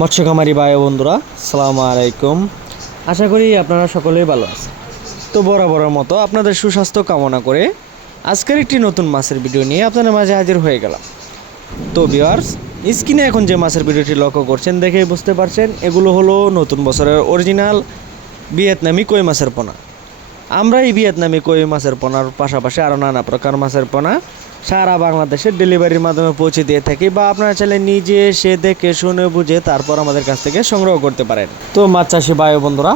মৎস্য খামারি ভাই ও বন্ধুরা, আসসালামু আলাইকুম। আশা করি আপনারা সকলেই ভালো আছেন। তো বরাবরের মতো আপনাদের সুস্বাস্থ্য কামনা করে আজকের একটি নতুন মাছের ভিডিও নিয়ে আপনাদের মাঝে হাজির হয়ে গেলাম। তো ভিউয়ার্স, স্ক্রিনে এখন যে মাছের ভিডিওটি লক্ষ্য করছেন দেখেই বুঝতে পারছেন এগুলো হলো নতুন বছরের অরিজিনাল ভিয়েতনামি কই মাছের পোনা। আমরা এই ভিয়েতনামি কই মাছের পোনার পাশাপাশি আরও নানা প্রকার মাছের পোনা সারা বাংলাদেশের ডেলিভারির মাধ্যমে পৌঁছে দিয়ে থাকি, বা আপনারা চাইলে নিজে এসে দেখে শুনে বুঝে তারপর আমাদের কাছ থেকে সংগ্রহ করতে পারেন। তো মাছ চাষি ভাই ও বন্ধুরা,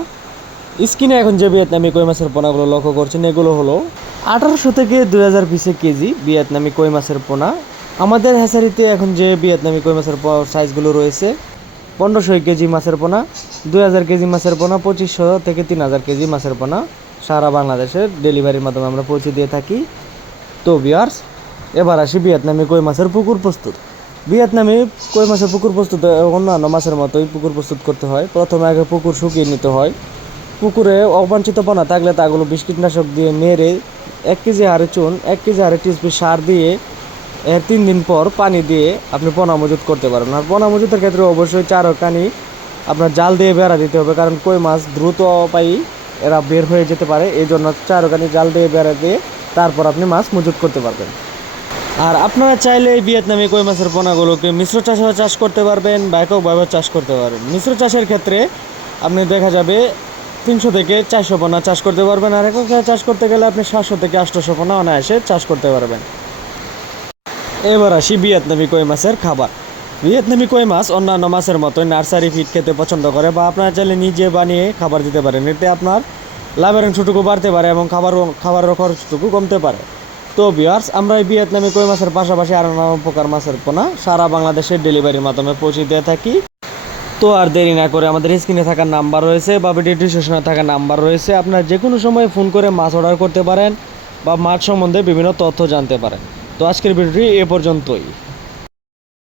স্ক্রিনে এখন যে ভিয়েতনামি কই মাছের পোনাগুলো লক্ষ্য করছেন এগুলো হলো 1800 থেকে 2000 পিসে কেজি ভিয়েতনামি কই মাছের পোনা। আমাদের হ্যাচারিতে এখন যে ভিয়েতনামি কই মাছের সাইজগুলো রয়েছে 1500 কেজি মাছের পোনা, 2000 কেজি মাছের পোনা, 2500 থেকে 3000 কেজি মাছের পোনা সারা বাংলাদেশের ডেলিভারির মাধ্যমে আমরা পৌঁছে দিয়ে থাকি। তো ভিউয়ার্স, এবার আসি ভিয়েতনামি কই মাছের পুকুর প্রস্তুত। ভিয়েতনামি কই মাছের পুকুর প্রস্তুত অন্যান্য মাছের মতোই পুকুর প্রস্তুত করতে হয়। প্রথমে আগে পুকুর শুকিয়ে নিতে হয়। পুকুরে অবাঞ্ছিত পোনা থাকলে তাগুলো বিষ কীটনাশক দিয়ে মেরে 1 কেজি হারে চুন, 1 কেজি হারে টিএসপি সার দিয়ে এর 3 দিন পর পানি দিয়ে আপনি পোনা মজুত করতে পারবেন। আর পোনা মজুতের ক্ষেত্রে অবশ্যই চারকানি আপনার জাল দিয়ে বেড়া দিতে হবে, কারণ কই মাছ দ্রুত এরা বের হয়ে যেতে পারে। এই জন্য চারকানি জাল দিয়ে বেড়া দিয়ে তারপর আপনি মাছ মজুত করতে পারবেন। আর আপনারা চাইলে এই ভিয়েতনামি কই মাছের পোনাগুলোকে মিশ্র চাষেও চাষ করতে পারবেন বা এককভাবে চাষ করতে পারবেন। মিশ্র চাষের ক্ষেত্রে আপনি দেখা যাবে 300 থেকে 400 পোনা চাষ করতে পারবেন, আর এককভাবে চাষ করতে গেলে আপনি 700 থেকে 800 পোনা অনায়াসে চাষ করতে পারবেন। এবার আসি ভিয়েতনামি কই মাছের খাবার। ভিয়েতনামি কই মাছ অন্যান্য মাছের মতোই নার্সারি ফিড খেতে পছন্দ করে, বা আপনারা চাইলে নিজে বানিয়ে খাবার দিতে পারেন। এতে আপনার লাভের অংশটুকু বাড়তে পারে এবং খাবারের খরচটুকু কমতে পারে। তো ভিউয়ার্স, আমরা এই ভিয়েতনামি কই মাছের পাশাপাশি আরও নানা প্রকার মাছের পোনা সারা বাংলাদেশের ডেলিভারির মাধ্যমে পৌঁছে দিয়ে থাকি। তো আর দেরি না করে আমাদের স্ক্রিনে থাকা নাম্বার রয়েছে বা ভিডিও ডিসক্রিপশনে থাকা নাম্বার রয়েছে, আপনারা যে কোনো সময় ফোন করে মাছ অর্ডার করতে পারেন বা মাছ সম্বন্ধে বিভিন্ন তথ্য জানতে পারেন। তো আজকের ভিডিওটি এ পর্যন্তই।